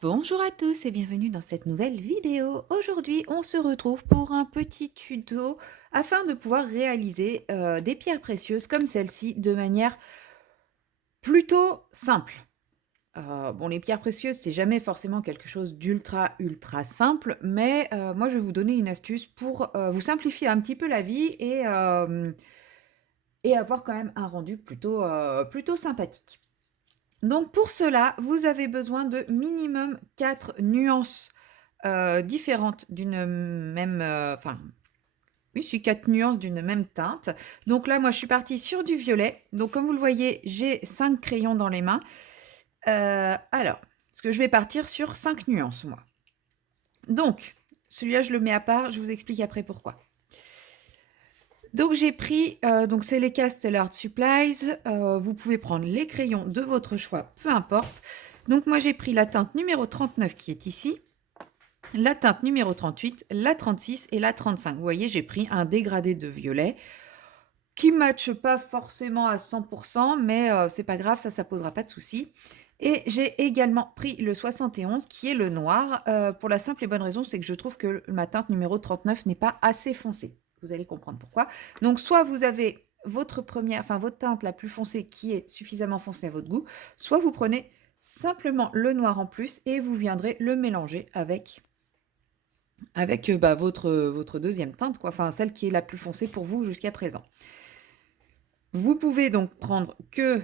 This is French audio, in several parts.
Bonjour à tous et bienvenue dans cette nouvelle vidéo. Aujourd'hui, on se retrouve pour un petit tuto afin de pouvoir réaliser des pierres précieuses comme celle-ci de manière plutôt simple. Bon, les pierres précieuses, c'est jamais forcément quelque chose d'ultra simple, mais moi, je vais vous donner une astuce pour vous simplifier un petit peu la vie et avoir quand même un rendu plutôt sympathique. Donc pour cela, vous avez besoin de minimum 4 nuances différentes d'une même, enfin, oui, c'est 4 nuances d'une même teinte. Donc là, moi, je suis partie sur du violet. Donc comme vous le voyez, j'ai 5 crayons dans les mains. Alors, parce que je vais partir sur 5 nuances, moi. Donc, celui-là, je le mets à part, je vous explique après pourquoi. Donc j'ai pris, donc c'est les Castell Art Supplies, vous pouvez prendre les crayons de votre choix, peu importe. Donc moi j'ai pris la teinte numéro 39 qui est ici, la teinte numéro 38, la 36 et la 35. Vous voyez, j'ai pris un dégradé de violet qui ne matche pas forcément à 100%, mais c'est pas grave, ça posera pas de souci. Et j'ai également pris le 71 qui est le noir, pour la simple et bonne raison, c'est que je trouve que ma teinte numéro 39 n'est pas assez foncée. Vous allez comprendre pourquoi. Donc soit vous avez votre teinte la plus foncée qui est suffisamment foncée à votre goût, soit vous prenez simplement le noir en plus et vous viendrez le mélanger avec votre deuxième teinte, quoi. Enfin celle qui est la plus foncée pour vous jusqu'à présent. Vous pouvez donc prendre que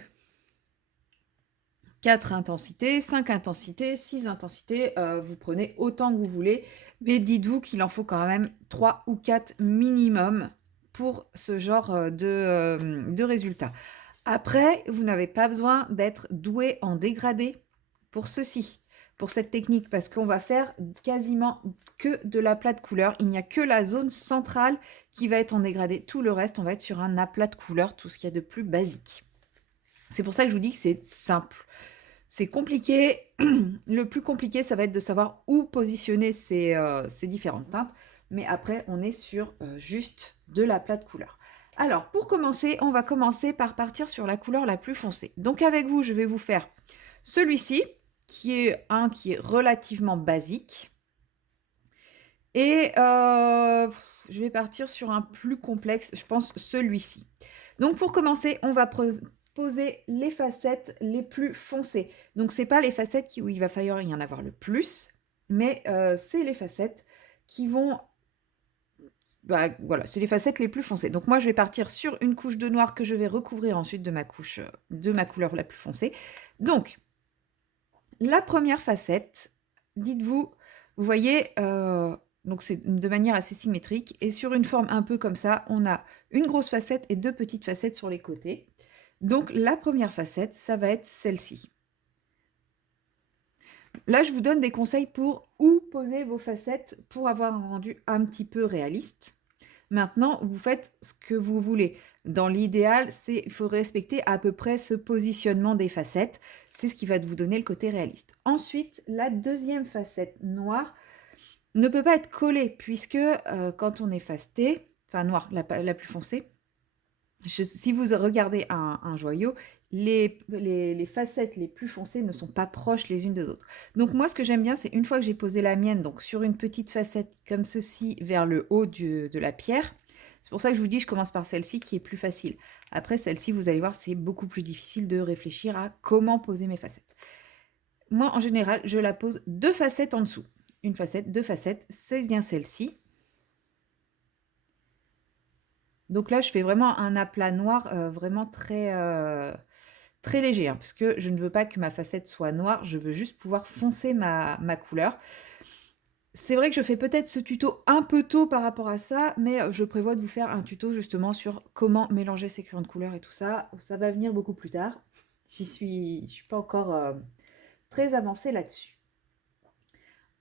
4 intensités, 5 intensités, 6 intensités, vous prenez autant que vous voulez, mais dites-vous qu'il en faut quand même 3 ou 4 minimum pour ce genre de résultat. Après, vous n'avez pas besoin d'être doué en dégradé pour ceci, pour cette technique, parce qu'on va faire quasiment que de l'aplat de couleur. Il n'y a que la zone centrale qui va être en dégradé. Tout le reste, on va être sur un aplat de couleur, tout ce qu'il y a de plus basique. C'est pour ça que je vous dis que c'est simple. C'est compliqué. Le plus compliqué, ça va être de savoir où positionner ces différentes teintes. Mais après, on est sur juste de l'aplat de couleur. Alors, pour commencer, on va commencer par partir sur la couleur la plus foncée. Donc avec vous, je vais vous faire celui-ci, qui est relativement basique. Et je vais partir sur un plus complexe, je pense celui-ci. Donc pour commencer, on va poser les facettes les plus foncées. Donc c'est pas les facettes où il va falloir y en avoir le plus, mais c'est les facettes qui vont... Bah, voilà, c'est les facettes les plus foncées. Donc moi je vais partir sur une couche de noir que je vais recouvrir ensuite de ma couche de ma couleur la plus foncée. Donc la première facette, dites-vous, vous voyez, donc c'est de manière assez symétrique, et sur une forme un peu comme ça, on a une grosse facette et deux petites facettes sur les côtés. Donc la première facette, ça va être celle-ci. Là, je vous donne des conseils pour où poser vos facettes pour avoir un rendu un petit peu réaliste. Maintenant, vous faites ce que vous voulez. Dans l'idéal, il faut respecter à peu près ce positionnement des facettes. C'est ce qui va vous donner le côté réaliste. Ensuite, la deuxième facette noire ne peut pas être collée puisque quand on est fasté, enfin noir, la plus foncée, si vous regardez un joyau, les facettes les plus foncées ne sont pas proches les unes des autres. Donc moi, ce que j'aime bien, c'est une fois que j'ai posé la mienne, donc sur une petite facette comme ceci, vers le haut de la pierre, c'est pour ça que je vous dis, je commence par celle-ci qui est plus facile. Après, celle-ci, vous allez voir, c'est beaucoup plus difficile de réfléchir à comment poser mes facettes. Moi, en général, je la pose deux facettes en dessous. Une facette, deux facettes, c'est bien celle-ci. Donc là, je fais vraiment un aplat noir vraiment très léger, hein, parce que je ne veux pas que ma facette soit noire, je veux juste pouvoir foncer ma couleur. C'est vrai que je fais peut-être ce tuto un peu tôt par rapport à ça, mais je prévois de vous faire un tuto justement sur comment mélanger ces crayons de couleur et tout ça. Ça va venir beaucoup plus tard. Je suis pas encore très avancée là-dessus.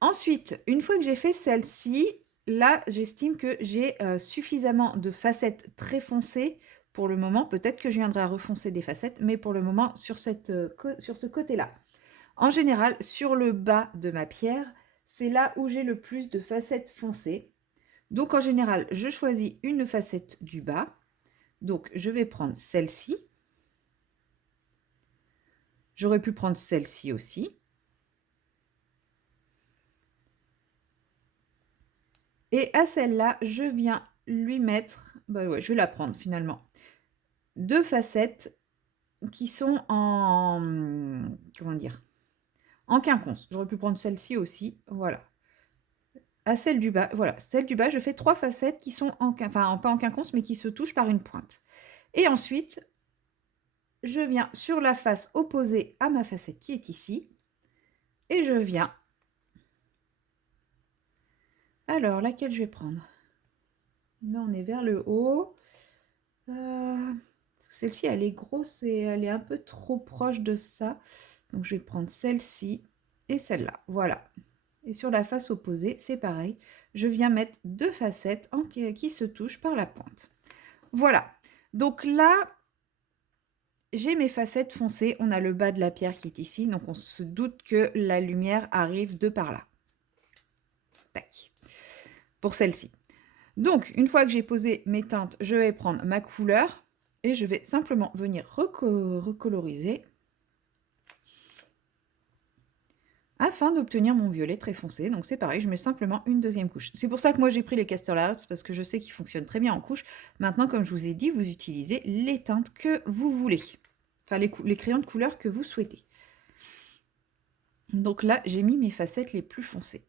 Ensuite, une fois que j'ai fait celle-ci, là, j'estime que j'ai suffisamment de facettes très foncées pour le moment. Peut-être que je viendrai à refoncer des facettes, mais pour le moment, sur ce côté-là. En général, sur le bas de ma pierre, c'est là où j'ai le plus de facettes foncées. Donc en général, je choisis une facette du bas. Donc je vais prendre celle-ci. J'aurais pu prendre celle-ci aussi. Et à celle-là, je viens lui mettre, bah ouais, je vais la prendre finalement, 2 facettes qui sont en, comment dire? En quinconce. J'aurais pu prendre celle-ci aussi, voilà. À celle du bas, voilà, celle du bas, je fais 3 facettes qui sont enfin, pas en quinconce, mais qui se touchent par une pointe. Et ensuite, je viens sur la face opposée à ma facette qui est ici, et je viens... Alors, laquelle je vais prendre? Là, on est vers le haut. Celle-ci, elle est grosse et elle est un peu trop proche de ça. Donc, je vais prendre celle-ci et celle-là. Voilà. Et sur la face opposée, c'est pareil. Je viens mettre 2 facettes qui se touchent par la pointe. Voilà. Donc là, j'ai mes facettes foncées. On a le bas de la pierre qui est ici. Donc, on se doute que la lumière arrive de par là. Tac. Pour celle-ci. Donc, une fois que j'ai posé mes teintes, je vais prendre ma couleur et je vais simplement venir recoloriser afin d'obtenir mon violet très foncé. Donc c'est pareil, je mets simplement une deuxième couche. C'est pour ça que moi j'ai pris les Caster Arts parce que je sais qu'ils fonctionnent très bien en couche. Maintenant, comme je vous ai dit, vous utilisez les teintes que vous voulez. Enfin, les crayons de couleur que vous souhaitez. Donc là, j'ai mis mes facettes les plus foncées.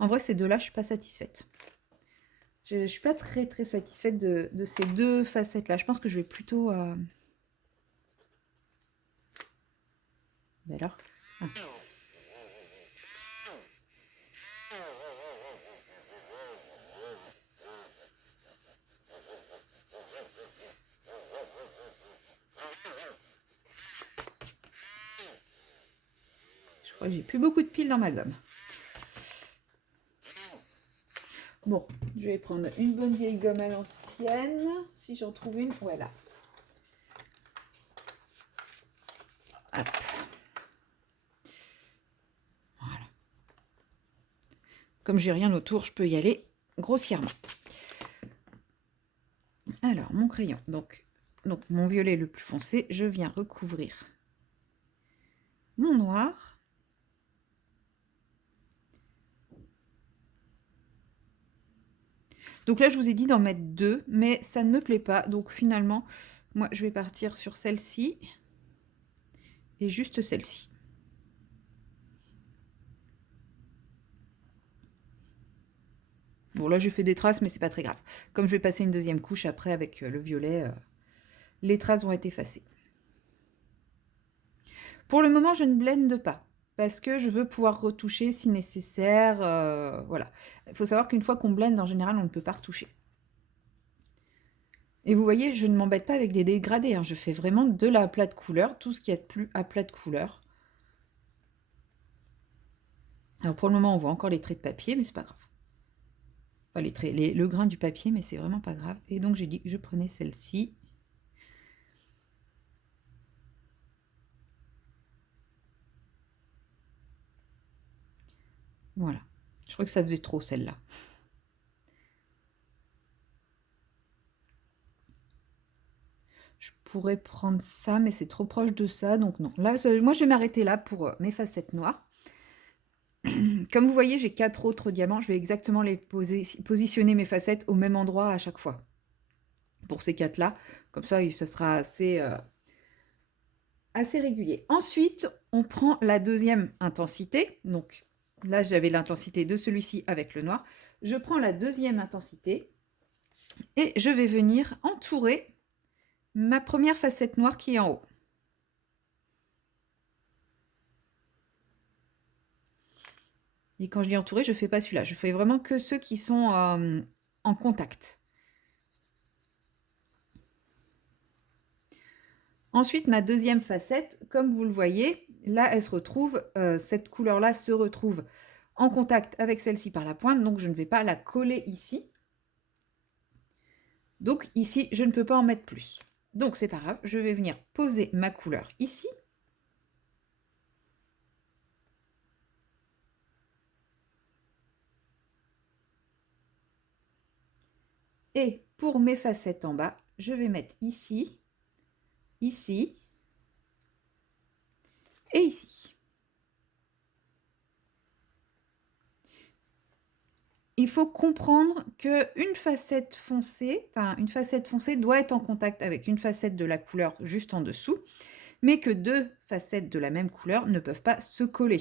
En vrai, ces deux-là, je ne suis pas satisfaite. Je ne suis pas très satisfaite de ces 2 facettes-là. Je pense que je vais plutôt... Ben alors ah. Je crois que j'ai plus beaucoup de piles dans ma gomme. Bon, je vais prendre une bonne vieille gomme à l'ancienne, si j'en trouve une. Voilà. Hop. Voilà. Comme j'ai rien autour, je peux y aller grossièrement. Alors, mon crayon. Donc mon violet le plus foncé, je viens recouvrir mon noir. Donc là, je vous ai dit d'en mettre 2, mais ça ne me plaît pas. Donc finalement, moi, je vais partir sur celle-ci et juste celle-ci. Bon, là, j'ai fait des traces, mais c'est pas très grave. Comme je vais passer une deuxième couche après avec le violet, les traces vont être effacées. Pour le moment, je ne blende pas parce que je veux pouvoir retoucher si nécessaire. Voilà. Il faut savoir qu'une fois qu'on blende, en général, on ne peut pas retoucher. Et vous voyez, je ne m'embête pas avec des dégradés. Hein. Je fais vraiment de la plate couleur, tout ce qui est plus à plate couleur. Alors pour le moment, on voit encore les traits de papier, mais c'est pas grave. Enfin, les traits, le grain du papier, mais c'est vraiment pas grave. Et donc j'ai dit que je prenais celle-ci. Voilà. Je crois que ça faisait trop celle-là. Je pourrais prendre ça, mais c'est trop proche de ça, donc non. Là, moi, je vais m'arrêter là pour mes facettes noires. Comme vous voyez, j'ai 4 autres diamants. Je vais exactement les positionner mes facettes au même endroit à chaque fois. Pour ces 4-là. Comme ça, ce sera assez régulier. Ensuite, on prend la deuxième intensité. Donc là, j'avais l'intensité de celui-ci avec le noir. Je prends la deuxième intensité et je vais venir entourer ma première facette noire qui est en haut. Et quand je dis entourer, je ne fais pas celui-là. Je fais vraiment que ceux qui sont en contact. Ensuite, ma deuxième facette, comme vous le voyez, là, elle se retrouve, cette couleur-là se retrouve en contact avec celle-ci par la pointe, donc je ne vais pas la coller ici. Donc ici, je ne peux pas en mettre plus. Donc c'est pas grave, je vais venir poser ma couleur ici. Et pour mes facettes en bas, je vais mettre ici, ici et ici. il faut comprendre qu'une facette foncée, enfin une facette foncée doit être en contact avec une facette de la couleur juste en dessous, mais que deux facettes de la même couleur ne peuvent pas se coller.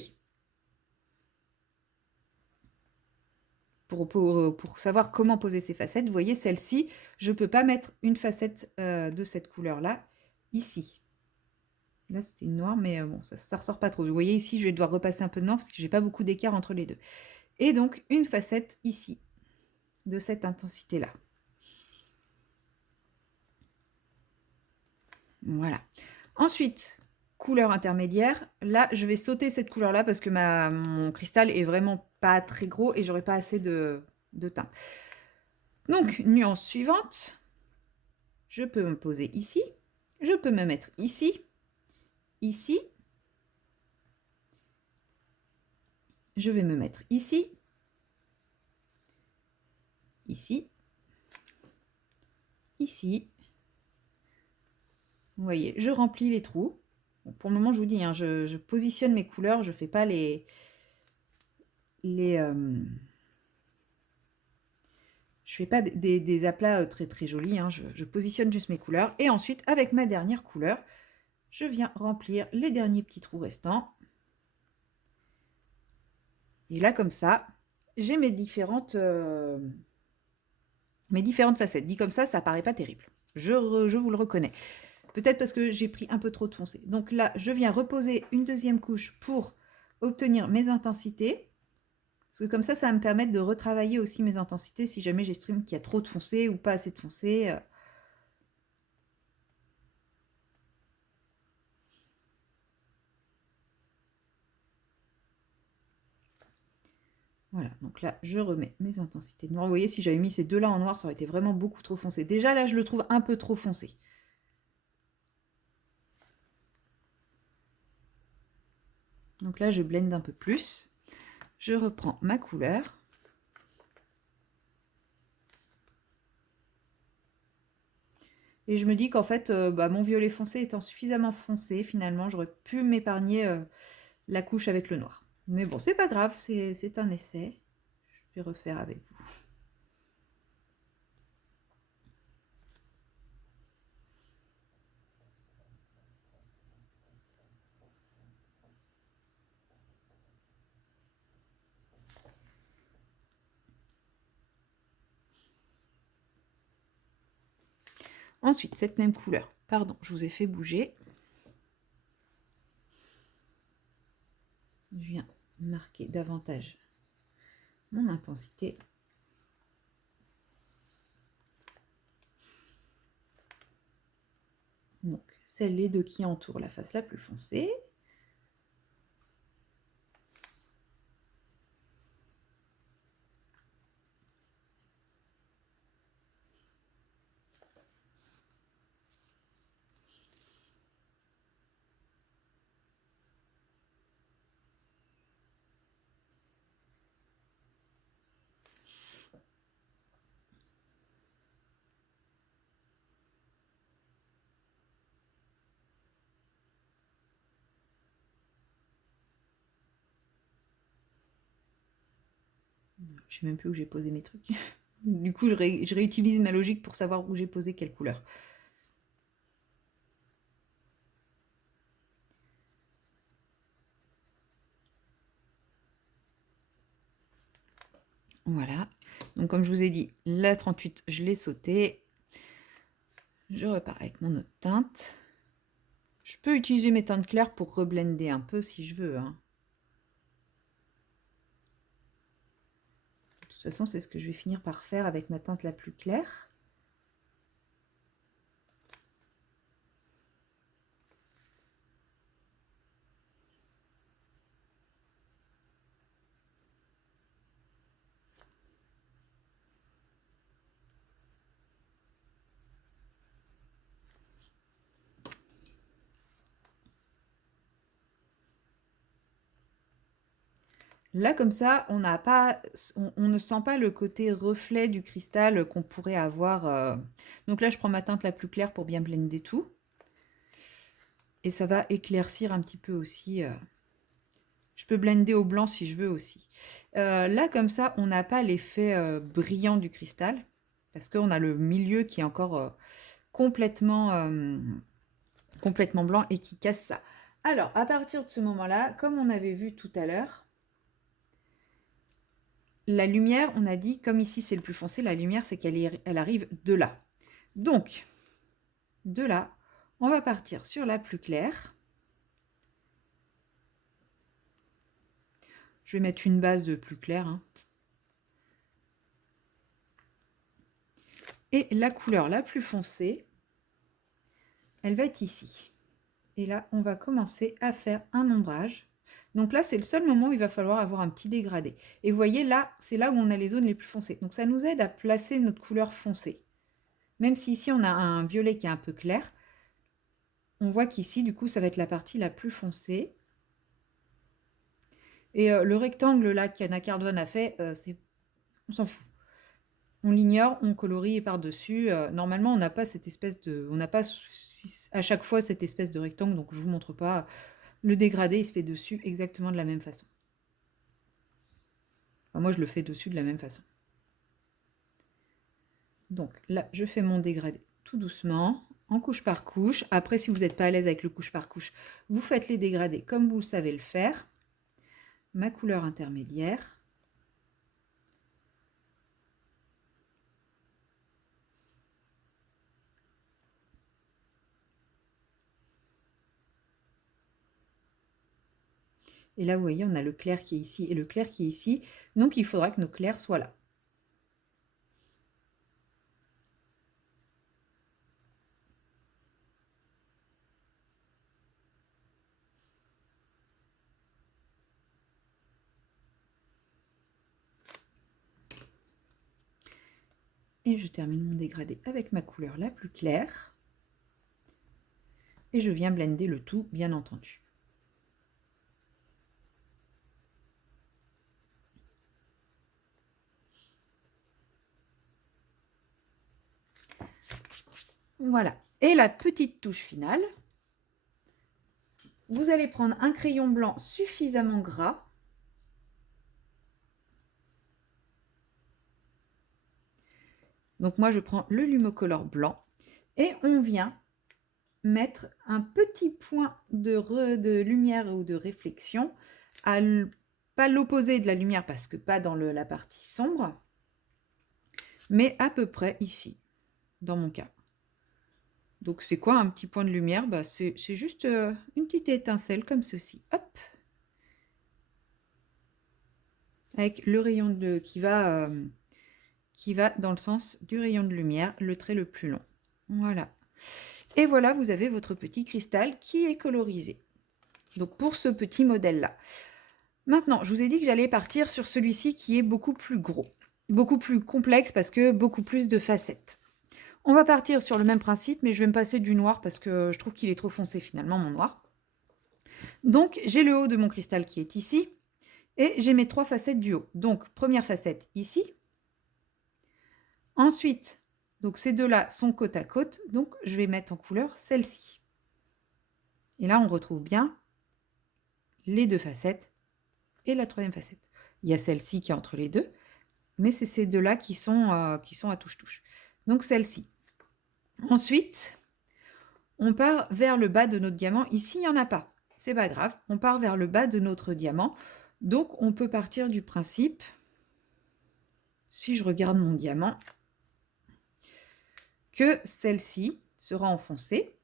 Pour savoir comment poser ces facettes, vous voyez, celle-ci, je ne peux pas mettre une facette de cette couleur-là ici. Là, c'était une noire, mais bon, ça ne ressort pas trop. Vous voyez, ici, je vais devoir repasser un peu de noir parce que j'ai pas beaucoup d'écart entre les deux. Et donc, une facette ici, de cette intensité-là. Voilà. Ensuite, couleur intermédiaire. Là, je vais sauter cette couleur-là parce que mon cristal est vraiment pas très gros et j'aurai pas assez de teint. Donc, nuance suivante. Je peux me poser ici. Je peux me mettre ici. Ici. Je vais me mettre ici. Ici. Ici. Vous voyez, je remplis les trous. Bon, pour le moment, je vous dis, hein, je positionne mes couleurs, je ne fais pas je fais pas des aplats très très jolis, hein, je positionne juste mes couleurs. Et ensuite, avec ma dernière couleur, je viens remplir les derniers petits trous restants. Et là, comme ça, j'ai mes différentes facettes. Dit comme ça paraît pas terrible. Je vous le reconnais. Peut-être parce que j'ai pris un peu trop de foncé. Donc là, je viens reposer une deuxième couche pour obtenir mes intensités. Parce que comme ça va me permettre de retravailler aussi mes intensités si jamais j'estime qu'il y a trop de foncé ou pas assez de foncé. Voilà, donc là, je remets mes intensités de noir. Vous voyez, si j'avais mis ces deux-là en noir, ça aurait été vraiment beaucoup trop foncé. Déjà, là, je le trouve un peu trop foncé. Donc là, je blende un peu plus. Je reprends ma couleur. Et je me dis qu'en fait, mon violet foncé étant suffisamment foncé, finalement, j'aurais pu m'épargner la couche avec le noir. Mais bon, c'est pas grave, c'est un essai. Je vais refaire avec vous. Ensuite, cette même couleur, pardon, je vous ai fait bouger. Je viens marquer davantage mon intensité. Donc, celle deux qui entourent la face la plus foncée. Je sais même plus où j'ai posé mes trucs. Du coup, je réutilise ma logique pour savoir où j'ai posé quelle couleur. Voilà. Donc, comme je vous ai dit, la 38, je l'ai sautée. Je repars avec mon autre teinte. Je peux utiliser mes teintes claires pour reblender un peu si je veux. Hein. De toute façon, c'est ce que je vais finir par faire avec ma teinte la plus claire. Là, comme ça, on ne sent pas le côté reflet du cristal qu'on pourrait avoir. Donc là, je prends ma teinte la plus claire pour bien blender tout. Et ça va éclaircir un petit peu aussi Je peux blender au blanc si je veux aussi. Là, comme ça, on n'a pas l'effet brillant du cristal, parce qu'on a le milieu qui est encore complètement blanc et qui casse ça. Alors, à partir de ce moment-là, comme on avait vu tout à l'heure, la lumière, on a dit, comme ici c'est le plus foncé, la lumière, c'est elle arrive de là. Donc, de là, on va partir sur la plus claire. Je vais mettre une base de plus claire. Hein. Et la couleur la plus foncée, elle va être ici. Et là, on va commencer à faire un ombrage. Donc là, c'est le seul moment où il va falloir avoir un petit dégradé. Et vous voyez, là, c'est là où on a les zones les plus foncées. Donc ça nous aide à placer notre couleur foncée. Même si ici, on a un violet qui est un peu clair, on voit qu'ici, du coup, ça va être la partie la plus foncée. Et le rectangle là qu'Anna Cardone a fait, on s'en fout. On l'ignore, on colorie par-dessus. Normalement, on n'a pas cette espèce de... On n'a pas à chaque fois cette espèce de rectangle, donc je ne vous montre pas. Le dégradé, il se fait dessus exactement de la même façon. Enfin, moi, je le fais dessus de la même façon. Donc là, je fais mon dégradé tout doucement, en couche par couche. Après, si vous n'êtes pas à l'aise avec le couche par couche, vous faites les dégradés comme vous le savez le faire. Ma couleur intermédiaire. Et là, vous voyez, on a le clair qui est ici et le clair qui est ici. Donc, il faudra que nos clairs soient là. Et je termine mon dégradé avec ma couleur la plus claire. Et je viens blender le tout, bien entendu. Voilà. Et la petite touche finale, vous allez prendre un crayon blanc suffisamment gras. Donc moi, je prends le Lumocolor blanc et on vient mettre un petit point de lumière ou de réflexion, pas l'opposé de la lumière parce que pas dans la partie sombre, mais à peu près ici, dans mon cas. Donc c'est quoi un petit point de lumière? Bah, c'est juste une petite étincelle comme ceci. Hop. Avec le rayon qui va dans le sens du rayon de lumière, le trait le plus long. Voilà. Et voilà, vous avez votre petit cristal qui est colorisé. Donc pour ce petit modèle-là. Maintenant, je vous ai dit que j'allais partir sur celui-ci qui est beaucoup plus gros. Beaucoup plus complexe parce que beaucoup plus de facettes. On va partir sur le même principe, mais je vais me passer du noir parce que je trouve qu'il est trop foncé finalement, mon noir. Donc, j'ai le haut de mon cristal qui est ici, et j'ai mes 3 facettes du haut. Donc, première facette ici. Ensuite, donc ces deux-là sont côte à côte, donc je vais mettre en couleur celle-ci. Et là, on retrouve bien les 2 facettes et la 3e facette. Il y a celle-ci qui est entre les deux, mais c'est ces deux-là qui sont à touche-touche. Donc celle-ci. Ensuite, on part vers le bas de notre diamant. Ici, il n'y en a pas. C'est pas grave. On part vers le bas de notre diamant. Donc, on peut partir du principe, si je regarde mon diamant, que celle-ci sera enfoncée.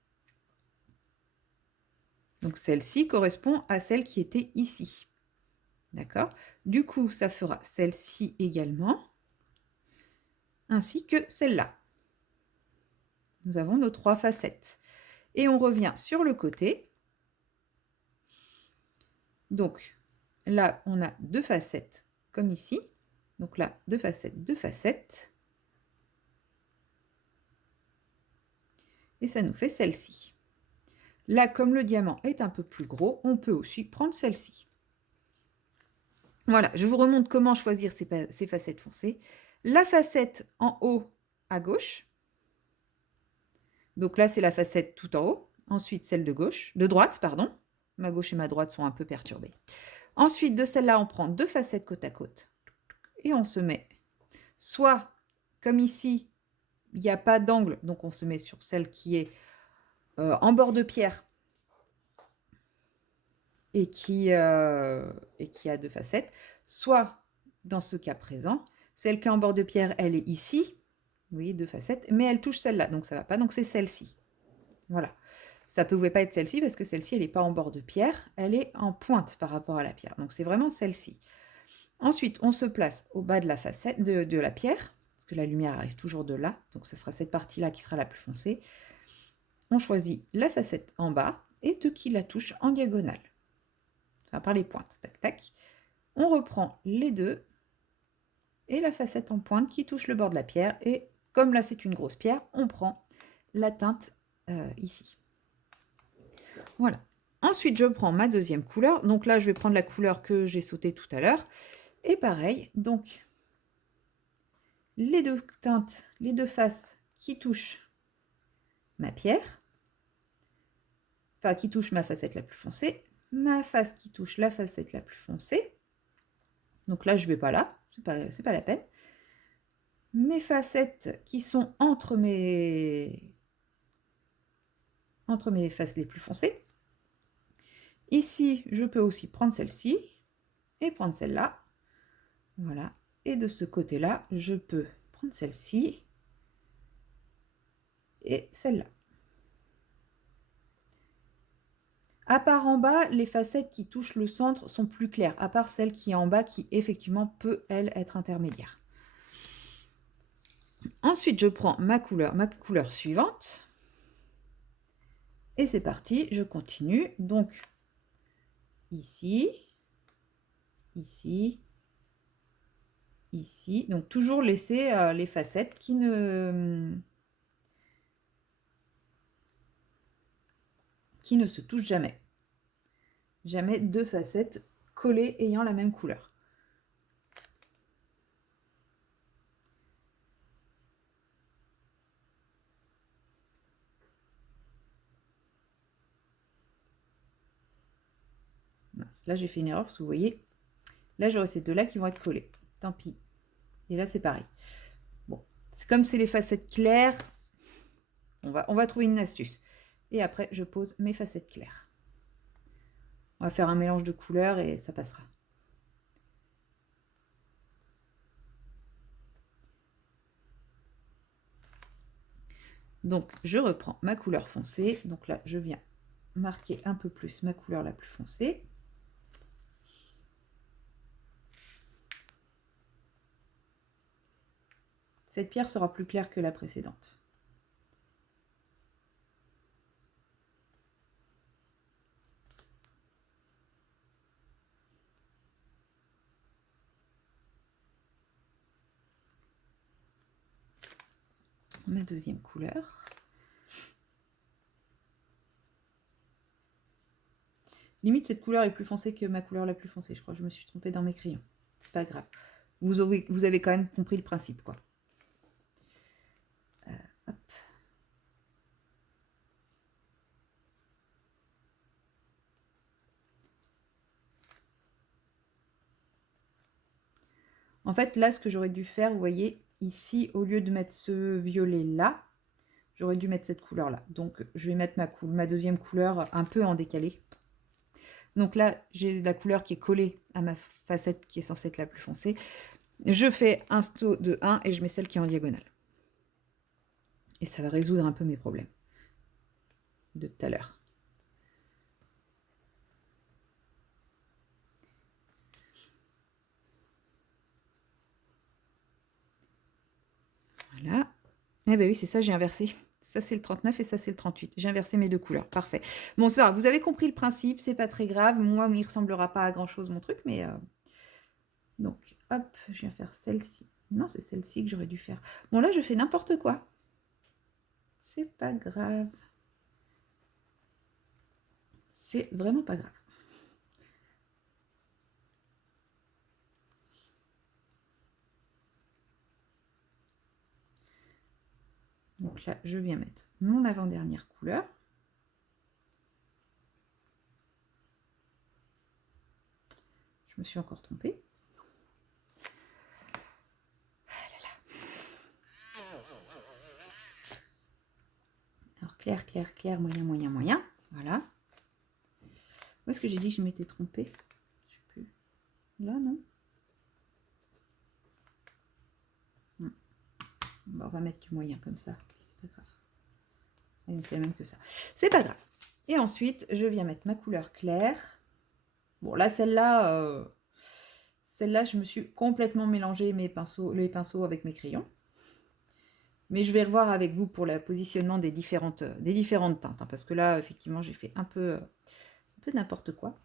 Donc, celle-ci correspond à celle qui était ici. D'accord? Du coup, ça fera celle-ci également, ainsi que celle-là. Nous avons nos 3 facettes. Et on revient sur le côté. Donc, là, on a 2 facettes, comme ici. Donc là, 2 facettes, 2 facettes. Et ça nous fait celle-ci. Là, comme le diamant est un peu plus gros, on peut aussi prendre celle-ci. Voilà, je vous remontre comment choisir ces facettes foncées. La facette en haut à gauche. Donc là, c'est la facette tout en haut. Ensuite, celle de droite, pardon. Ma gauche et ma droite sont un peu perturbées. Ensuite, de celle-là, on prend 2 facettes côte à côte et on se met soit, comme ici, il n'y a pas d'angle, donc on se met sur celle qui est en bord de pierre et qui a 2 facettes, soit, dans ce cas présent, celle qui est en bord de pierre, elle est ici, vous voyez, 2 facettes, mais elle touche celle-là, donc ça ne va pas, donc c'est celle-ci. Voilà. Ça ne pouvait pas être celle-ci parce que celle-ci, elle n'est pas en bord de pierre, elle est en pointe par rapport à la pierre. Donc c'est vraiment celle-ci. Ensuite, on se place au bas de la facette de la pierre, parce que la lumière arrive toujours de là, donc ce sera cette partie-là qui sera la plus foncée. On choisit la facette en bas et de qui la touche en diagonale. Enfin, par les pointes, tac, tac. On reprend les deux et la facette en pointe qui touche le bord de la pierre. Et comme là, c'est une grosse pierre, on prend la teinte ici. Voilà. Ensuite, je prends ma deuxième couleur. Donc là, je vais prendre la couleur que j'ai sautée tout à l'heure. Et pareil, donc, les deux teintes, les deux faces qui touchent ma pierre, enfin, qui touchent ma facette la plus foncée, ma face qui touche la facette la plus foncée. Donc là, je ne vais pas là, c'est pas la peine. Mes facettes qui sont entre mes faces les plus foncées. Ici, je peux aussi prendre celle-ci et prendre celle-là. Voilà. Et de ce côté-là, je peux prendre celle-ci et celle-là. À part en bas, les facettes qui touchent le centre sont plus claires, à part celle qui est en bas qui effectivement peut, elle, être intermédiaire. Ensuite, je prends ma couleur suivante. Et c'est parti, je continue. Donc, ici, ici, ici. Donc, toujours laisser les facettes qui ne se touchent jamais. Jamais deux facettes collées ayant la même couleur. Là, j'ai fait une erreur parce que vous voyez, là, j'aurai ces deux-là qui vont être collés. Tant pis. Et là, c'est pareil. Bon, c'est comme c'est les facettes claires, on va trouver une astuce. Et après, je pose mes facettes claires. On va faire un mélange de couleurs et ça passera. Donc, je reprends ma couleur foncée. Donc là, je viens marquer un peu plus ma couleur la plus foncée. Cette pierre sera plus claire que la précédente. Ma deuxième couleur. Limite, cette couleur est plus foncée que ma couleur la plus foncée. Je crois que je me suis trompée dans mes crayons. C'est pas grave. Vous avez quand même compris le principe, quoi. Hop. En fait, là, ce que j'aurais dû faire, vous voyez, ici, au lieu de mettre ce violet-là, j'aurais dû mettre cette couleur-là. Donc, je vais mettre ma deuxième couleur un peu en décalé. Donc là, j'ai la couleur qui est collée à ma facette qui est censée être la plus foncée. Je fais un saut de 1 et je mets celle qui est en diagonale. Et ça va résoudre un peu mes problèmes de tout à l'heure. Voilà. Eh bien oui, c'est ça, j'ai inversé. Ça, c'est le 39 et ça, c'est le 38. J'ai inversé mes deux couleurs. Parfait. Bon, c'est pas grave. Vous avez compris le principe. C'est pas très grave. Moi, il ne ressemblera pas à grand-chose, mon truc. Mais donc, hop, je viens faire celle-ci. Non, c'est celle-ci que j'aurais dû faire. Bon, là, je fais n'importe quoi. C'est pas grave. C'est vraiment pas grave. Donc là, je viens mettre mon avant-dernière couleur. me suis encore trompée. Alors, clair, clair, clair, moyen, moyen, moyen. Voilà. Où est-ce que j'ai dit que je m'étais trompée? Je sais plus. Là, non? Bon, on va mettre du moyen comme ça. C'est pas grave. C'est la même que ça. C'est pas grave. Et ensuite, je viens mettre ma couleur claire. Bon, là, celle-là, je me suis complètement mélangé les pinceaux avec mes crayons. Mais je vais revoir avec vous pour le positionnement des différentes teintes. Hein, parce que là, effectivement, j'ai fait un peu n'importe quoi.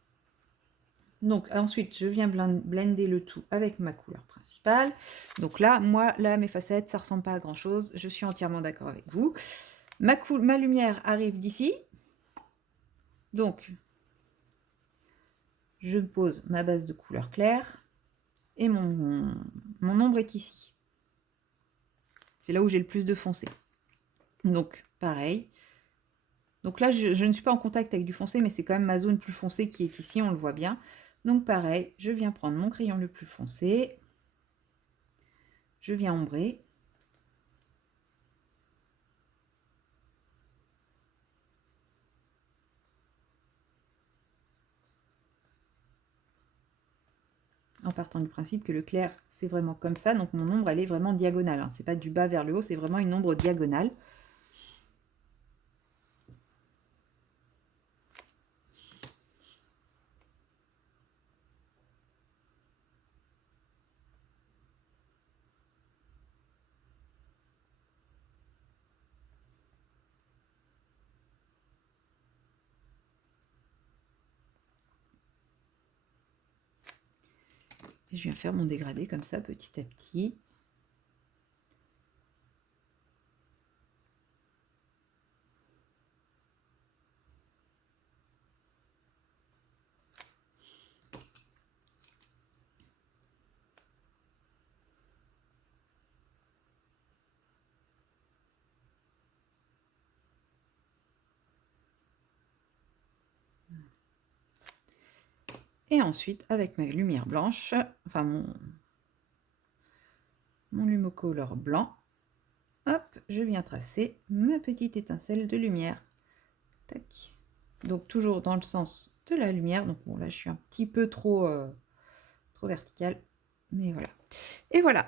Donc, ensuite, je viens blender le tout avec ma couleur principale. Donc là, mes facettes, ça ressemble pas à grand-chose. Je suis entièrement d'accord avec vous. Ma lumière arrive d'ici. Donc, je pose ma base de couleur claire. Et mon ombre est ici. C'est là où j'ai le plus de foncé. Donc, pareil. Donc là, je ne suis pas en contact avec du foncé, mais c'est quand même ma zone plus foncée qui est ici, on le voit bien. Donc pareil, je viens prendre mon crayon le plus foncé. Je viens ombrer. En partant du principe que le clair, c'est vraiment comme ça. Donc mon ombre, elle est vraiment diagonale. Hein. C'est pas du bas vers le haut, c'est vraiment une ombre diagonale. Et je viens faire mon dégradé comme ça, petit à petit. Et ensuite, avec ma lumière blanche, enfin mon Lumocolor blanc, hop, je viens tracer ma petite étincelle de lumière. Tac. Donc toujours dans le sens de la lumière. Donc bon, là je suis un petit peu trop verticale, mais voilà. Et voilà.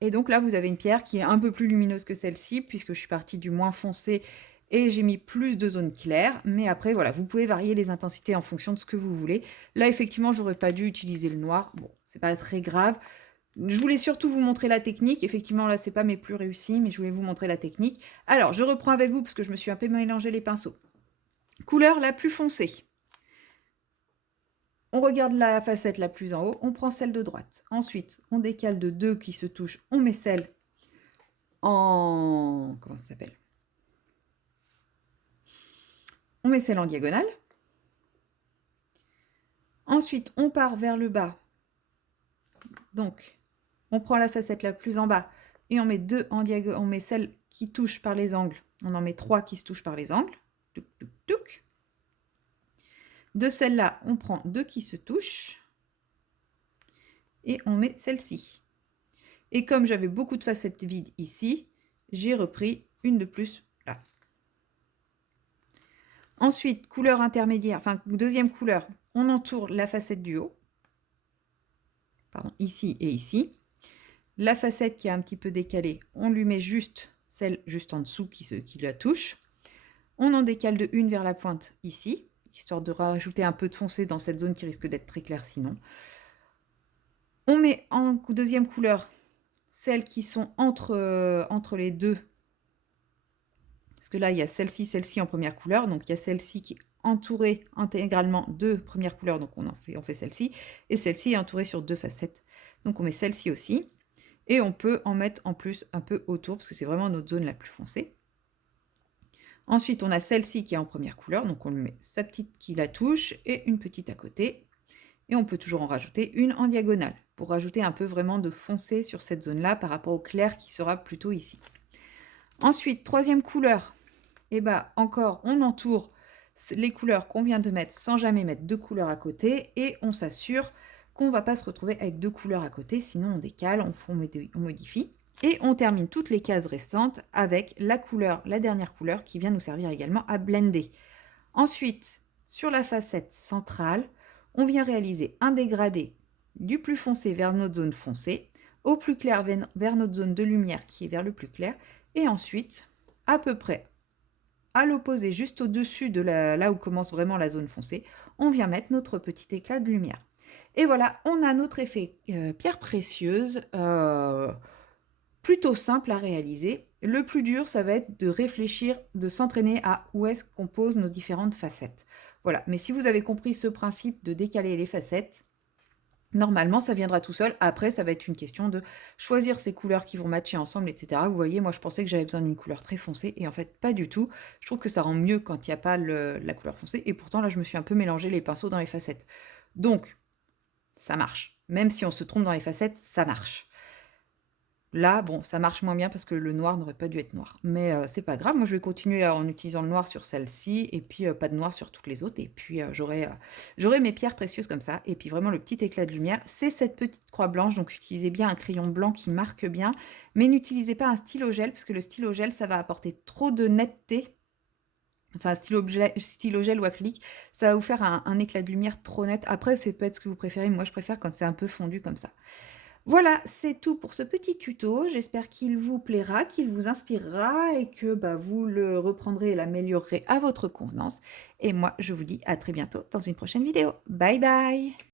Et donc là vous avez une pierre qui est un peu plus lumineuse que celle-ci, puisque je suis partie du moins foncé et j'ai mis plus de zones claires. Mais après voilà, vous pouvez varier les intensités en fonction de ce que vous voulez. Là effectivement j'aurais pas dû utiliser le noir. Bon, c'est pas très grave. Je voulais surtout vous montrer la technique. Effectivement, là, c'est pas mes plus réussis, mais je voulais vous montrer la technique. Alors, je reprends avec vous parce que je me suis un peu mélangé les pinceaux. Couleur la plus foncée. On regarde la facette la plus en haut, on prend celle de droite. Ensuite, on décale de 2 qui se touchent, on met celle en... Comment ça s'appelle? On met celle en diagonale. Ensuite, on part vers le bas. Donc, on prend la facette la plus en bas et on met 2 en diagonale. On met celle qui touche par les angles. On en met 3 qui se touchent par les angles. Touc, touc, touc. De celle-là, on prend 2 qui se touchent. Et on met celle-ci. Et comme j'avais beaucoup de facettes vides ici, j'ai repris une de plus là. Ensuite, couleur intermédiaire, enfin deuxième couleur, on entoure la facette du haut. Pardon, ici et ici. La facette qui est un petit peu décalée, on lui met juste celle juste en dessous qui la touche. On en décale de 1 vers la pointe ici, histoire de rajouter un peu de foncé dans cette zone qui risque d'être très claire sinon. On met en deuxième couleur celles qui sont entre les deux. Parce que là, il y a celle-ci en première couleur. Donc, il y a celle-ci qui est entourée intégralement de première couleur. Donc, on fait celle-ci. Et celle-ci est entourée sur 2 facettes. Donc, on met celle-ci aussi. Et on peut en mettre en plus un peu autour, parce que c'est vraiment notre zone la plus foncée. Ensuite, on a celle-ci qui est en première couleur. Donc, on lui met sa petite qui la touche et une petite à côté. Et on peut toujours en rajouter une en diagonale, pour rajouter un peu vraiment de foncé sur cette zone-là par rapport au clair qui sera plutôt ici. Ensuite, troisième couleur, et bah encore, on entoure les couleurs qu'on vient de mettre sans jamais mettre 2 couleurs à côté et on s'assure qu'on ne va pas se retrouver avec deux couleurs à côté, sinon on décale, on modifie. Et on termine toutes les cases restantes avec la dernière couleur qui vient nous servir également à blender. Ensuite, sur la facette centrale, on vient réaliser un dégradé du plus foncé vers notre zone foncée, au plus clair vers notre zone de lumière qui est vers le plus clair, et ensuite, à peu près à l'opposé, juste au-dessus de là où commence vraiment la zone foncée, on vient mettre notre petit éclat de lumière. Et voilà, on a notre effet pierre précieuse, plutôt simple à réaliser. Le plus dur, ça va être de réfléchir, de s'entraîner à où est-ce qu'on pose nos différentes facettes. Voilà, mais si vous avez compris ce principe de décaler les facettes, normalement, ça viendra tout seul. Après, ça va être une question de choisir ces couleurs qui vont matcher ensemble, etc. Vous voyez, moi, je pensais que j'avais besoin d'une couleur très foncée, et en fait, pas du tout. Je trouve que ça rend mieux quand il n'y a pas la couleur foncée, et pourtant, là, je me suis un peu mélangé les pinceaux dans les facettes. Donc, ça marche. Même si on se trompe dans les facettes, ça marche. Là, bon, ça marche moins bien parce que le noir n'aurait pas dû être noir. Mais c'est pas grave, moi je vais continuer en utilisant le noir sur celle-ci, et puis pas de noir sur toutes les autres, et puis j'aurai mes pierres précieuses comme ça, et puis vraiment le petit éclat de lumière, c'est cette petite croix blanche, donc utilisez bien un crayon blanc qui marque bien, mais n'utilisez pas un stylo gel, parce que le stylo gel, ça va apporter trop de netteté. Enfin, stylo gel ou acrylique, ça va vous faire un éclat de lumière trop net. Après, c'est peut-être ce que vous préférez, moi je préfère quand c'est un peu fondu comme ça. Voilà, c'est tout pour ce petit tuto. J'espère qu'il vous plaira, qu'il vous inspirera et que vous le reprendrez et l'améliorerez à votre convenance. Et moi, je vous dis à très bientôt dans une prochaine vidéo. Bye bye!